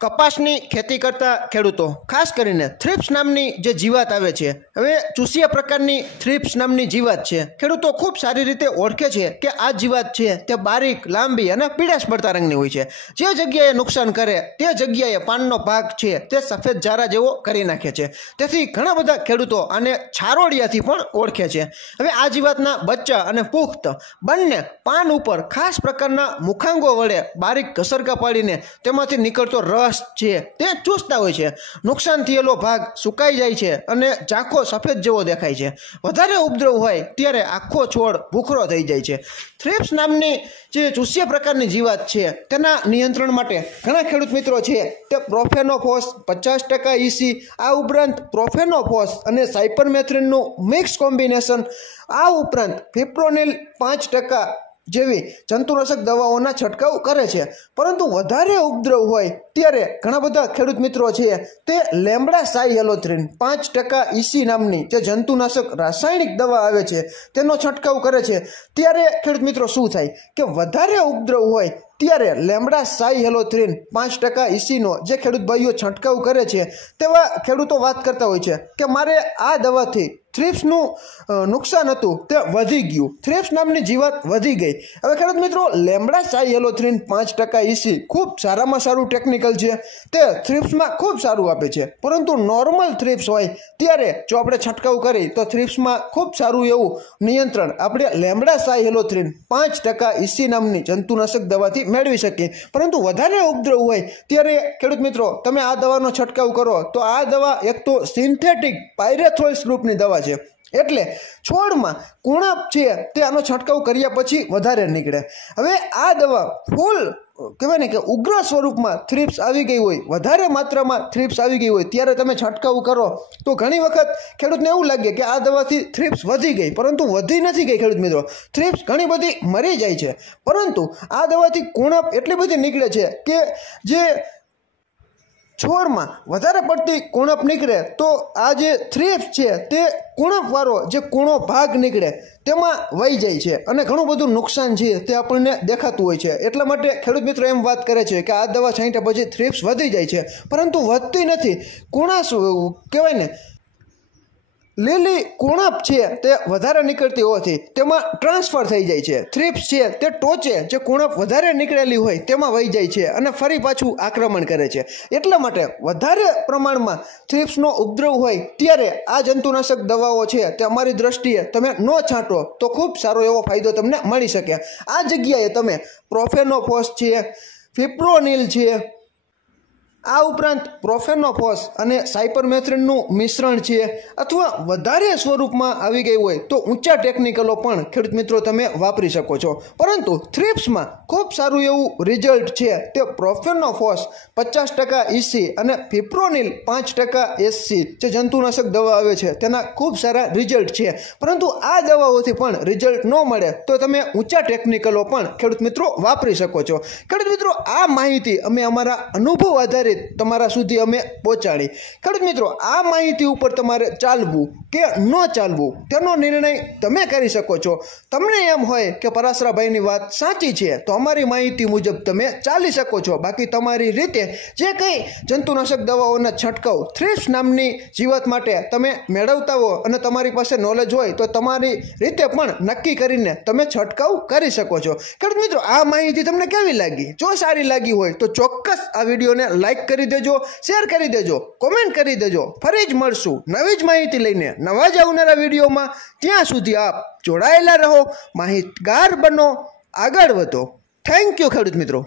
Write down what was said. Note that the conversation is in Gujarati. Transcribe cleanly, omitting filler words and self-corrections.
કપાસની ખેતી કરતા ખેડૂતો ખાસ કરીને થ્રિપ્સ નામની જે જીવાત આવે છે, હવે ચૂસિયા પ્રકારની થ્રિપ્સ નામની જીવાત છે, ખેડૂતો ખૂબ સારી રીતે ઓળખે છે કે આ જીવાત છે તે બારીક, લાંબી અને પીળાશ પડતા રંગની હોય છે. જે જગ્યાએ નુકસાન કરે તે જગ્યાએ પાનનો ભાગ છે તે સફેદ જારા જેવો કરી નાખે છે. તેથી ઘણા બધા ખેડૂતો આને છારોડિયાથી પણ ઓળખે છે. હવે આ જીવાતના બચ્ચા અને પુખ્ત બંને પાન ઉપર ખાસ પ્રકારના મુખાંગો વડે બારીક ઘસરકા પાડીને તેમાંથી નીકળતો રસ છે તે ચૂસતા હોય છે. નુકસાન થયેલો ભાગ સુકાઈ જાય છે અને ઝાંખો સફેદ જેવો દેખાય છે. વધારે ઉપદ્રવ હોય ત્યારે આખો છોડ ભૂખરો થઈ જાય છે. થ્રિપ્સ નામની જે ચૂસિયા પ્રકારની જીવાત છે તેના નિયંત્રણ માટે ઘણા ખેડૂત મિત્રો છે તે પ્રોફેનોફોસ 50% EC, આ ઉપરાંત પ્રોફેનોફોસ અને સાયપરમેથ્રિનનું મિક્સ કોમ્બિનેશન, આ ઉપરાંત ફિપ્રોનિલ 5% જેવી જંતુનાશક દવાઓના છંટકાવ કરે છે. પરંતુ વધારે ઉપદ્રવ હોય ત્યારે ઘણા બધા ખેડૂત મિત્રો છે તે લેમ્બડા સાયહેલોથ્રિન 5% EC નામની જે જંતુનાશક રાસાયણિક દવા આવે છે તેનો છંટકાવ કરે છે. ત્યારે ખેડૂત મિત્રો શું થાય કે વધારે ઉપદ્રવ હોય ત્યારે લેમ્બડા સાયહેલોથ્રિન 5% ECનો જે ખેડૂત ભાઈઓ છંટકાવ કરે છે તેવા ખેડૂતો વાત કરતા હોય છે કે મારે આ દવાથી થ્રિપ્સનું નુકસાન હતું તે વધી ગયું, થ્રિપ્સ નામની જીવાત વધી ગઈ. હવે ખેડૂત મિત્રો, લેમ્બડા સાયહેલોથ્રિન 5% EC ખૂબ સારામાં સારું ટેકનિકલ છે, તે થ્રિપ્સમાં ખૂબ સારું આપે છે. પરંતુ નોર્મલ થ્રિપ્સ હોય ત્યારે જો આપણે છંટકાવ કરી તો થ્રિપ્સમાં ખૂબ સારું એવું નિયંત્રણ આપણે લેમ્બડા સાયહેલોથ્રિન 5% EC નામની જંતુનાશક દવાથી મેળવી શકીએ. પરંતુ વધારે ઉપદ્રવ હોય ત્યારે ખેડૂત મિત્રો તમે આ દવાનો છંટકાવ કરો તો આ દવા એક તો સિન્થેટિક પાયરેથ્રોઇડ ગ્રુપની દવા છે, એટલે છોડમાં કુણપ છે તે આનો છંટકાવ કર્યા પછી વધારે નીકળે. હવે આ દવા ફૂલ કહેવાય ને કે ઉગ્ર સ્વરૂપમાં થ્રિપ્સ આવી ગઈ હોય, વધારે માત્રામાં થ્રિપ્સ આવી ગઈ હોય ત્યારે તમે છંટકાવ કરો તો ઘણી વખત ખેડૂતને એવું લાગે કે આ દવાથી થ્રિપ્સ વધી ગઈ, પરંતુ વધી નથી ગઈ. ખેડૂત મિત્રો, થ્રિપ્સ ઘણી બધી મરી જાય છે, પરંતુ આ દવાથી કુણપ એટલી બધી નીકળે છે કે જે છોડમાં વધારે પડતી કુણપ નીકળે તો આ જે થ્રિપ્સ છે તે કુણપવાળો જે કૂણો ભાગ નીકળે તેમાં વહી જાય છે અને ઘણું બધું નુકસાન છે તે આપણને દેખાતું હોય છે. એટલા માટે ખેડૂત મિત્રો એમ વાત કરે છે કે આ દવા છાંટ્યા પછી થ્રિપ્સ વધી જાય છે, પરંતુ વધતી નથી. કુણા કહેવાય ને લીલી કુણપ છે તે વધારે નીકળતી હોવાથી તેમાં ટ્રાન્સફર થઈ જાય છે. થ્રિપ્સ છે તે ટોચે જે કુણપ વધારે નીકળેલી હોય તેમાં વહી જાય છે અને ફરી પાછું આક્રમણ કરે છે. એટલા માટે વધારે પ્રમાણમાં થ્રિપ્સનો ઉપદ્રવ હોય ત્યારે આ જંતુનાશક દવાઓ છે તે અમારી દ્રષ્ટિએ તમે ન છાંટો તો ખૂબ સારો એવો ફાયદો તમને મળી શકે. આ જગ્યાએ તમે પ્રોફેનોફોસ છે, ફિપ્રોનિલ છે, આ ઉપરાંત પ્રોફેનોફોસ અને સાયપરમેથ્રિનનું મિશ્રણ છે, અથવા વધારે સ્વરૂપમાં આવી ગઈ હોય તો ઊંચા ટેકનિકલો પણ ખેડૂત મિત્રો તમે વાપરી શકો છો. પરંતુ થ્રિપ્સમાં ખૂબ સારું એવું રિઝલ્ટ છે તે પ્રોફેનોફોસ 50% EC અને ફિપ્રોનિલ 5% SC જે જંતુનાશક દવા આવે છે તેના ખૂબ સારા રિઝલ્ટ છે. પરંતુ આ દવાઓથી પણ રિઝલ્ટ ન મળે તો તમે ઊંચા ટેકનિકલો પણ ખેડૂત મિત્રો વાપરી શકો છો. ખેડૂત મિત્રો, આ માહિતી અમે અમારા અનુભવ આધારિત તમારા સુધી અમે પહોંચાડી. ખેડૂત મિત્રો, આ માહિતી ઉપર તમારે ચાલવું કે ન ચાલવું તેનો નિર્ણય તમે કરી શકો છો. તમને એમ હોય કે પરાશરાભાઈની વાત સાચી છે તો અમારી માહિતી મુજબ તમે ચાલી શકો છો. બાકી તમારી રીતે જે કંઈ જંતુનાશક દવાઓના છંટકાવ થ્રિપ્સ નામની જીવાત માટે તમે મેળવતા હો અને તમારી પાસે નોલેજ હોય તો તમારી રીતે પણ નક્કી કરીને તમે છંટકાવ કરી શકો છો. ખેડૂત મિત્રો, આ માહિતી તમને કેવી લાગી? જો સારી લાગી હોય તો ચોક્કસ આ વિડીયોને લાઈક કરી દેજો, શેર કરી દેજો, કોમેન્ટ કરી દેજો. ફરી જ મળશું નવી જ માહિતી લઈને નવા જ આવનારા વિડીયોમાં. ત્યાં સુધી આપ જોડાયેલા રહો, માહિતગાર બનો, આગળ વધો. થેન્ક યુ ખેડૂત મિત્રો.